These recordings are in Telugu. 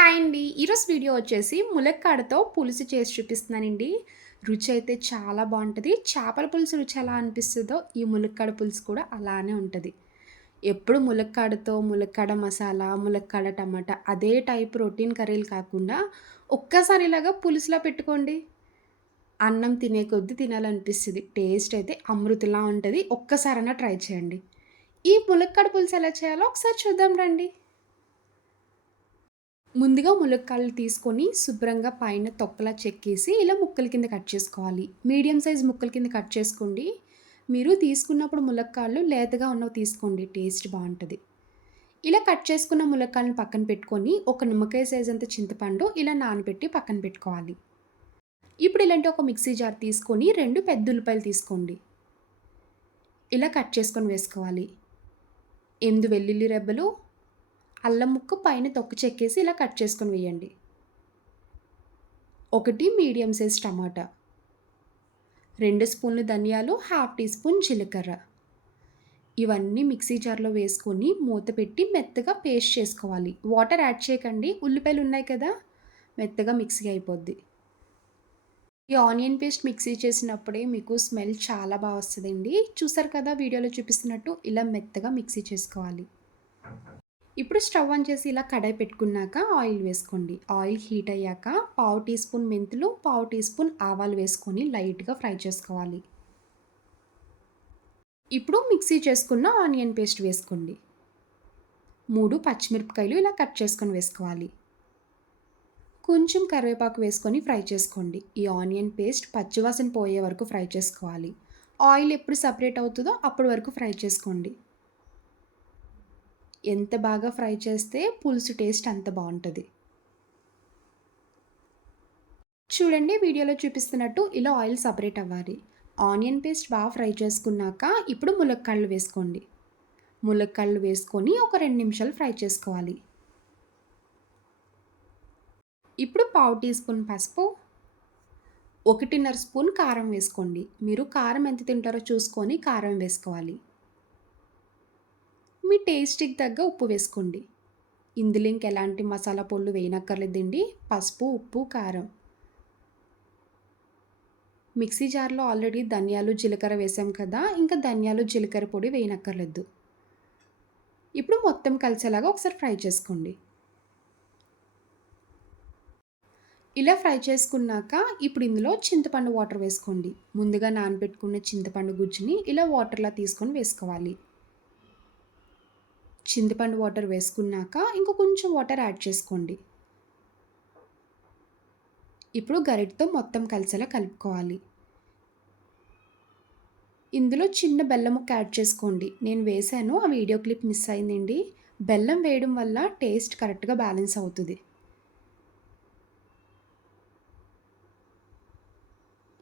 హాయ్ అండి. ఈరోజు వీడియో వచ్చేసి ములక్కాడతో పులుసు చేసి చూపిస్తున్నానండి. రుచి అయితే చాలా బావుంటది. చేపల పులుసు రుచి ఎలా అనిపిస్తదో ఈ ములక్కాడ పులుసు కూడా అలానే ఉంటది. ఎప్పుడు ములక్కాడతో ములక్కాడ మసాలా, ములక్కాడ టమాటా అదే టైప్ రొటీన్ కర్రీలు కాకుండా ఒక్కసారి ఇలాగా పులుసులా పెట్టుకోండి. అన్నం తినే కొద్దీ తినాలనిపిస్తది. టేస్ట్ అయితే అమృతంలా ఉంటది. ఒక్కసారైనా ట్రై చేయండి. ఈ ములక్కాడ పులుసు ఎలా చేయాలో ఒకసారి చూద్దాం రండి. ముందుగా ములక్కాడలు తీసుకొని శుభ్రంగా పైన తొక్కలా చెక్కేసి ఇలా ముక్కల కింద కట్ చేసుకోవాలి. మీడియం సైజ్ ముక్కల కింద కట్ చేసుకోండి. మీరు తీసుకున్నప్పుడు ములక్కాడలు లేతగా ఉన్నవి తీసుకోండి. టేస్ట్ బావుంటది. ఇలా కట్ చేసుకున్న ములక్కాడలను పక్కన పెట్టుకొని ఒక నిమ్మకాయ సైజ్ అంత చింతపండు ఇలా నానబెట్టి పక్కన పెట్టుకోవాలి. ఇప్పుడు ఇలాంటి ఒక మిక్సీ జార్ తీసుకొని 2 పెద్ద ఉల్లిపాయలు తీసుకోండి. ఇలా కట్ చేసుకొని వేసుకోవాలి. 8 వెల్లుల్లి రెబ్బలు, అల్లం ముక్క పైన తొక్క చెక్కేసి ఇలా కట్ చేసుకొని వేయండి. 1 మీడియం సైజ్ టమాటా, 2 స్పూన్లు ధనియాలు, హాఫ్ టీ స్పూన్ జీలకర్ర. ఇవన్నీ మిక్సీ జార్‌లో వేసుకొని మూత పెట్టి మెత్తగా పేస్ట్ చేసుకోవాలి. వాటర్ యాడ్ చేయకండి. ఉల్లిపాయలు ఉన్నాయి కదా! మెత్తగా మిక్సీ అయిపోద్ది. ఈ ఆనియన్ పేస్ట్ మిక్సీ చేసినప్పుడే మీకు స్మెల్ చాలా వస్తదండి. చూసారు కదా వీడియోలో చూపిస్తున్నట్టు ఇలా మెత్తగా మిక్సీ చేసుకోవాలి. ఇప్పుడు స్టవ్ ఆన్ చేసి ఇలా కడాయి పెట్టుకున్నాక ఆయిల్ వేసుకోండి. ఆయిల్ హీట్ అయ్యాక పావు టీ స్పూన్ మెంతులు, పావు టీ స్పూన్ ఆవాలు వేసుకొని లైట్‌గా ఫ్రై చేసుకోవాలి. ఇప్పుడు మిక్సీ చేసుకున్న ఆనియన్ పేస్ట్ వేసుకోండి. 3 పచ్చిమిరపకాయలు ఇలా కట్ చేసుకొని వేసుకోవాలి. కొంచెం కరివేపాకు వేసుకొని ఫ్రై చేసుకోండి. ఈ ఆనియన్ పేస్ట్ పచ్చివాసన పోయే వరకు ఫ్రై చేసుకోవాలి. ఆయిల్ ఎప్పుడు సెపరేట్ అవుతదో అప్పటి వరకు ఫ్రై చేసుకోండి. ఎంత బాగా ఫ్రై చేస్తే పులుసు టేస్ట్ అంత బావుంటది. చూడండి వీడియోలో చూపిస్తున్నట్టు ఇలా ఆయిల్ సెపరేట్ అవ్వాలి. ఆనియన్ పేస్ట్ బాగా ఫ్రై చేసుకున్నాక ఇప్పుడు ములక్కాడలు వేసుకోండి. ములక్కాడలు వేసుకొని ఒక 2 నిమిషాలు ఫ్రై చేసుకోవాలి. ఇప్పుడు పావు టీ స్పూన్ పసుపు, 1.5 స్పూన్ కారం వేసుకోండి. మీరు కారం ఎంత తింటారో చూసుకొని కారం వేసుకోవాలి. మీ టేస్ట్‌కి తగ్గ ఉప్పు వేసుకోండి. ఇందులో ఇంకెలాంటి మసాలా పొడులు వేయనక్కర్లేదండి. పసుపు, ఉప్పు, కారం. మిక్సీ జార్‌లో ఆల్రెడీ ధనియాలు, జీలకర్ర వేసాం కదా! ఇంకా ధనియాలు, జీలకర్ర పొడి వేయనక్కర్లేదు. ఇప్పుడు మొత్తం కలిసేలాగా ఒకసారి ఫ్రై చేసుకోండి. ఇలా ఫ్రై చేసుకున్నాక ఇప్పుడు ఇందులో చింతపండు వాటర్ వేసుకోండి. ముందుగా నానబెట్టుకున్న చింతపండు గుజ్జుని ఇలా వాటర్‌లా తీసుకొని వేసుకోవాలి. చింతపండు వాటర్ వేసుకున్నాక ఇంక కొంచెం వాటర్ యాడ్ చేసుకోండి. ఇప్పుడు గరిటెతో మొత్తం కలిసేలా కలుపుకోవాలి. ఇందులో చిన్న బెల్లం ముక్క యాడ్ చేసుకోండి. నేను వేశాను. ఆ వీడియో క్లిప్ మిస్ అయిందండి. బెల్లం వేయడం వల్ల టేస్ట్ కరెక్ట్‌గా బ్యాలెన్స్ అవుతది.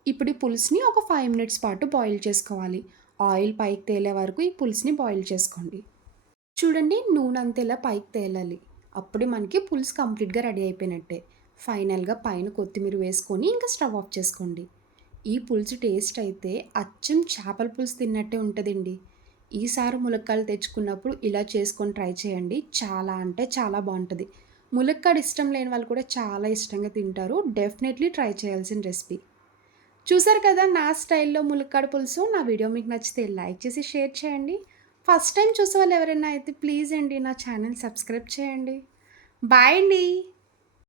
ఇప్పుడు ఈ పులుసుని ఒక 5 మినిట్స్ పాటు బాయిల్ చేసుకోవాలి. ఆయిల్ పైకి తేలే వరకు ఈ పులుసుని బాయిల్ చేసుకోండి. చూడండి నూనె అంతా ఇలా పైకి తేలాలి. అప్పుడే మనకి పులుసు కంప్లీట్‌గా రెడీ అయిపోయినట్టే. ఫైనల్‌గా పైన కొత్తిమీర వేసుకొని ఇంకా స్టవ్ ఆఫ్ చేసుకోండి. ఈ పులుసు టేస్ట్ అయితే అచ్చం చేపల పులుసు తిన్నట్టే ఉంటదండి. ఈసారి ములక్కాడలు తెచ్చుకున్నప్పుడు ఇలా చేసుకొని ట్రై చేయండి. చాలా అంటే చాలా బావుంటది. ములక్కాడ ఇష్టం లేని వాళ్ళు కూడా చాలా ఇష్టంగా తింటారు. డెఫినెట్‌లీ ట్రై చేయాల్సిన రెసిపీ. చూసారు కదా నా స్టైల్‌లో ములక్కాడ పులుసు. నా వీడియో మీకు నచ్చితే లైక్ చేసి షేర్ చేయండి. ఫస్ట్ టైమ్ చూసేవాళ్ళు ఎవరైనా అయితే ప్లీజ్ అండి నా ఛానల్ సబ్స్క్రైబ్ చేయండి. బాయ్ అండి.